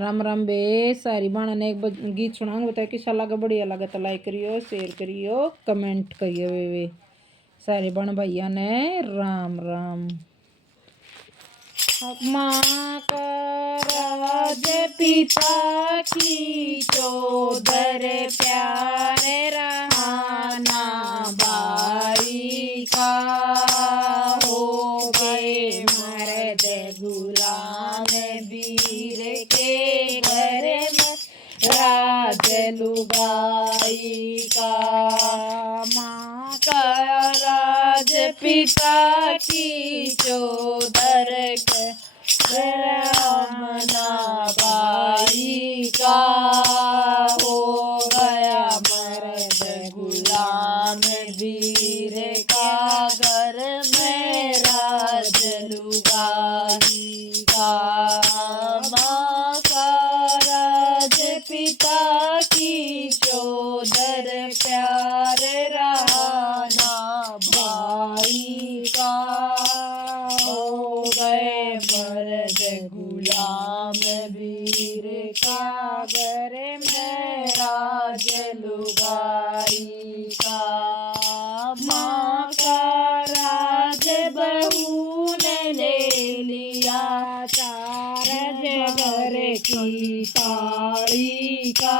राम राम बे सारी बाणा ने एक गीत सुनाऊंगा बता किसा लगा बढ़िया लगा तो लाइक करियो शेयर करियो कमेंट करियो वे सारे बण भैया ने राम राम। माँ का राज पिता की चोदर प्यारे रहाना बाई का हो गए मर्द गुलाम वीर के घर में राज लुगाई का। माँ का राज पिता की चोदर रामना बाई का हो गया मर्द गुलाम वीर का घर में राज लुगाई का। माँ का राज पिता की चोदर प्यार राना भाई का हो गए मर्द गुलाम वीर का घर में राज लुगाई का। माँ का राज बहू ने ले लिया चार घर की ताड़ी का।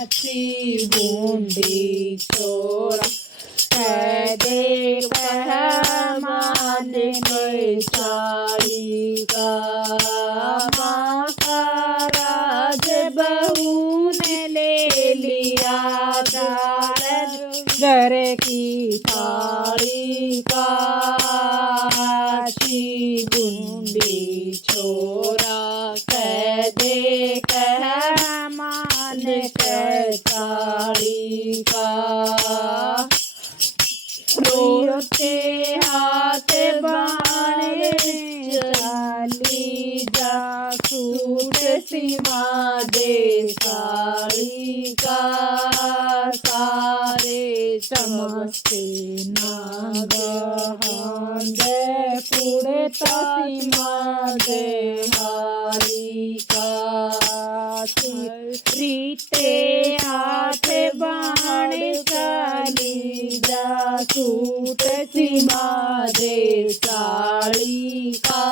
अच्छी बूंदी चोरा कह दे कह मान गई साड़ी का। माँ का राज बहू ने ले लिया चार घर की ताड़ी का। अच्छी बूंदी छोरा कह दे कह मान कर साड़ी का। रोते हाथ बाण चाली जा सूट सीमा दे साड़ी का। सारे समझते नागहांड पुड़ता सीमा दे हारी का। रीते हाथ बाण चाली जा सूट सीमा दे साड़ी का।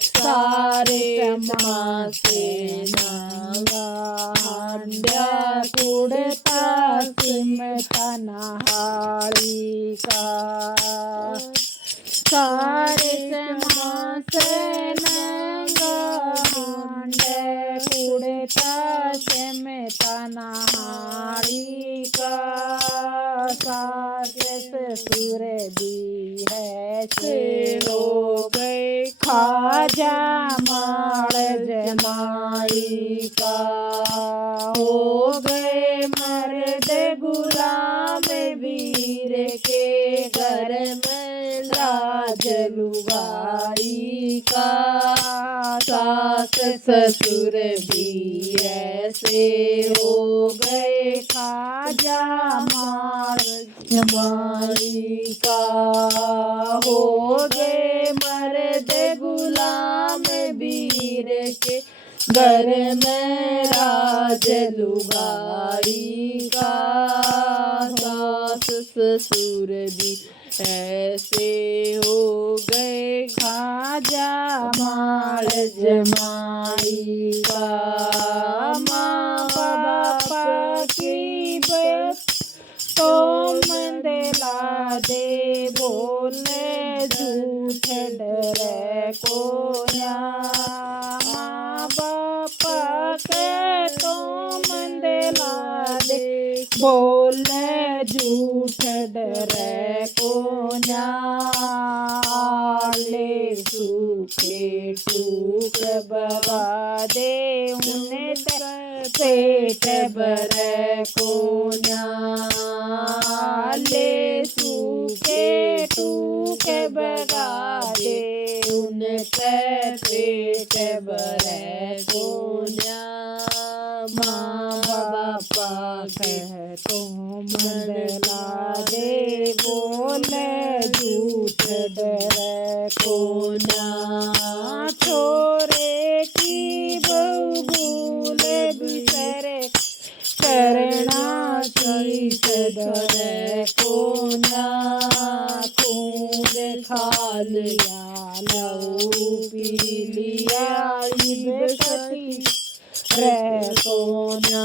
सारे समासे नांड्या कुड़ता सिमता नहाड़ी का। सारे समासे नांड्या कुड़ता सिमता नहाड़ी का। सास ससुर दी है से हो गए खाजा माल जमाई का। हो गए मर्द गुलाम वीर के घर में राज लुगाई का। सास ससुर भी ऐसे हो गए खाजा माल जमाई का। हो गए मर्द गुलाम वीर के घर में राज लुगाई का। सास ससुर भी ऐसे हो गए खाजा माल जमाई का। माँ बाप की तो मंदला दे बोले झूठ डरे को माँ बाप के तो मंदला दे बोले झूठ डरे को ले सूखे टूक बवा दे उन्हें पेट भरे को ले सूखे टूक बगा दे उनके पेट भरे को। माँ बापा कह तो मंडला दे बोले झूठ डरे को छोरे की लिया लऊ पी लिया बेकती रे सोना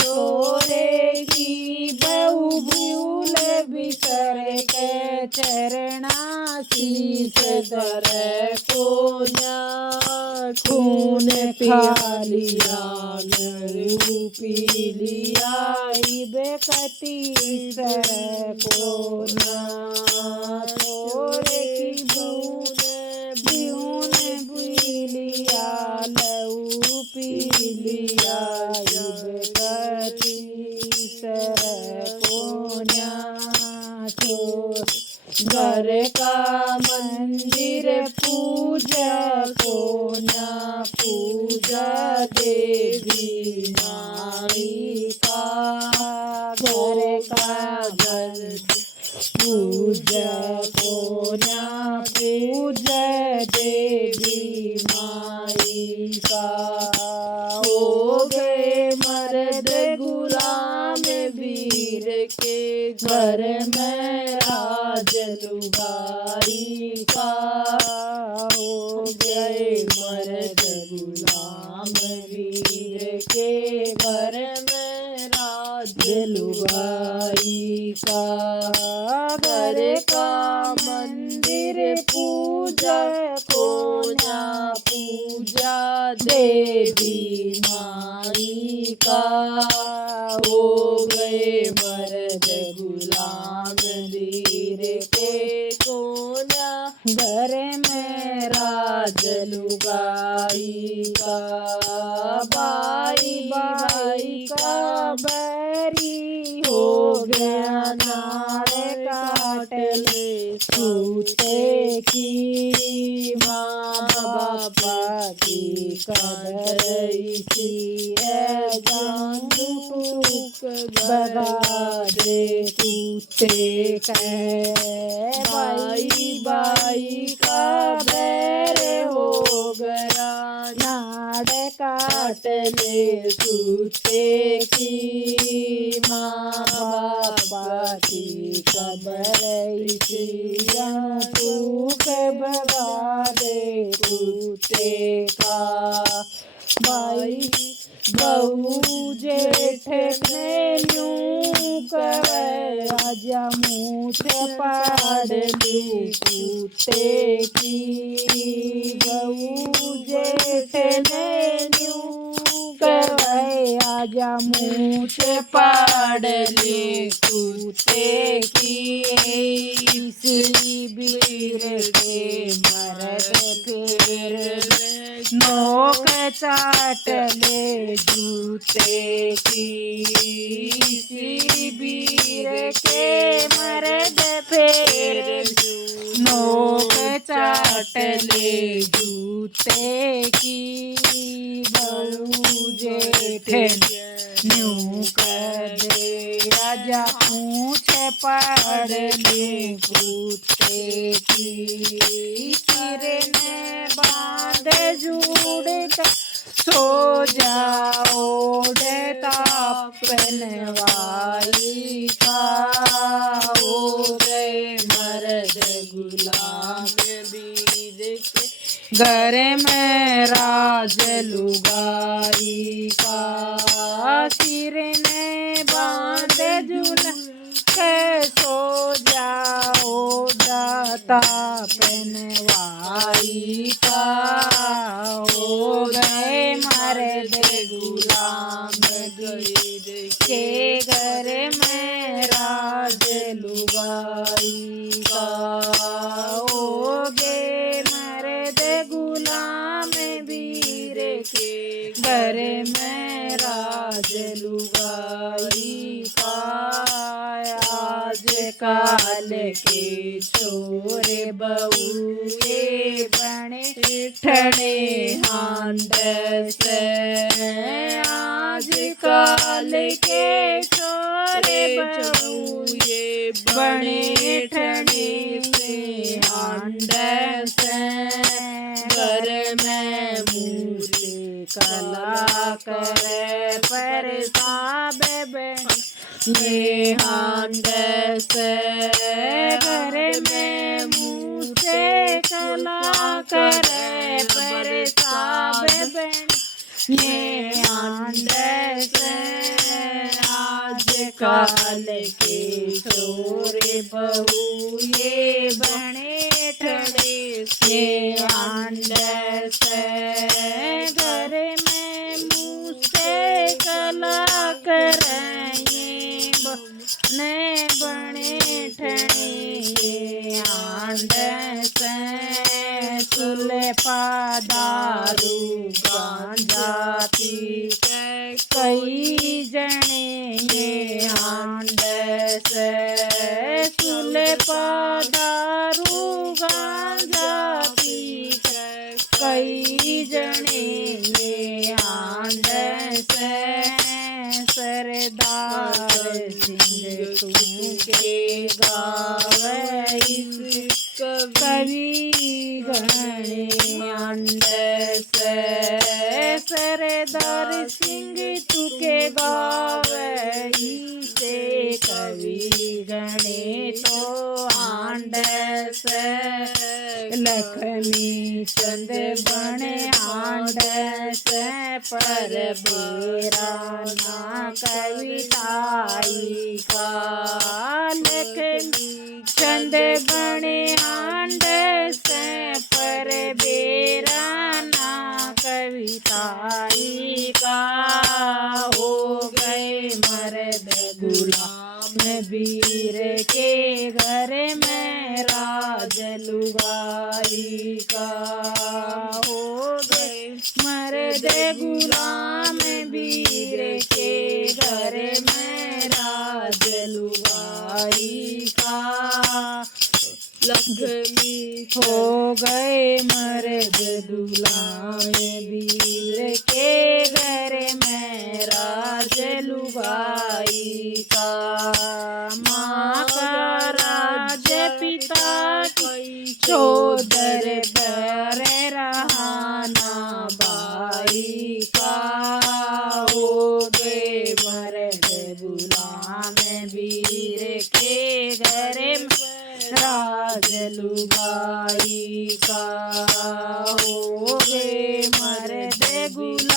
छोरे की बहु भूल बिसर के चरणा शीश दर कोना खून खा लिया लहू पी लिया बेकती सर कोना छोरे की बिहून पी लिया लहू पी लिया बेकती सर कोना छोर घर का मंदिर पूजा कोना पूजा देवी माई का घर का पूजा कोना पूजा देवी माई का हो गए मर्द गुलाम वीर के घर में राज लुगाई का हो गए मर्द गुलाम वीर के घर में राज लुगाई का घर का मंदिर पूजा कोना पूजा देवी माई का हो गए मर्द गुलाम वीर के कोना घर में राज लुगाई का भाई भाई का बैरी हो गया नाड़ काट ले सूते की माँ बापा की कदर इसी है जान टूक बगा दे सूते कै भाई भाई का बैर हो गया नाड़ काट ले सूते की माँ बापा की कबर टूक बगा दे सूते का भाई बहू जेठ ने यूं करे आजा मूछ पाड़ लू सूते की बहू जेठ ने यूं करे आजा मूछ पाड़ ले सूते की इसलिए बीर के मरद फिर नोक चाट ले जूते की इसी बीर के मर्द फिर नोक चाट ले जूते की बहू जेठ न्यू कर दे राजा पूछ पड़ ले जूते की सिर ने बांध जुड़ कर सो जाओ तापनवाई का हो गए मर्द गुलाम वीर के घर में राज लुगाई का सिर ने बांध झूला के सो जाओ दाता पहनवाई का हो गए मर्द गुलाम वीर के घर में राज लुगाई का हो गए मर्द गुलाम वीर के घर में राज लुगाई का आज काल के छोरे बहुए बने ठणे हांड से आज काल के छोरे बहुए बने ठणे से हांड से घर में मूर्ति कला करे पर साबे ये हांड से घर में मूर्ति से कला करे परसाब बन ये आंडे से आज काल के छोरे बहू ये बने ठड़े से आंडे से घर में मुँह से कला कराए बने बने ठड़े आंडे से सुले पादारू गांजा पी कई जने ये आंडे से सुले पादारू गांजा पी कई जने ये आंडे से सरदार सिंह तुमके गावे इस कवि गणे आंडे से सरदार सिंह तुके गावे इसे कवि गणे तो आंडे से लक्ष्मी चंद बने आंडे से पर बेरा ना कविताई का लक्ष्मी चंद बने आंडे से पर बेरा ना कविताई का हो गए मर्द गुलाम वीर के घर में राज लुगाई का हो गए मर्द गुलाम वीर के घर में राज लुगाई का लक्ष्मी हो गए मर्द गुलाम वीर के घर में राज लुगाई का माँ का राज पिता की चौधर पर रहाना बाई का हो गए मर्द गुलाम वीर के घर में राज लुगाई का हो गए मर्द गुलाम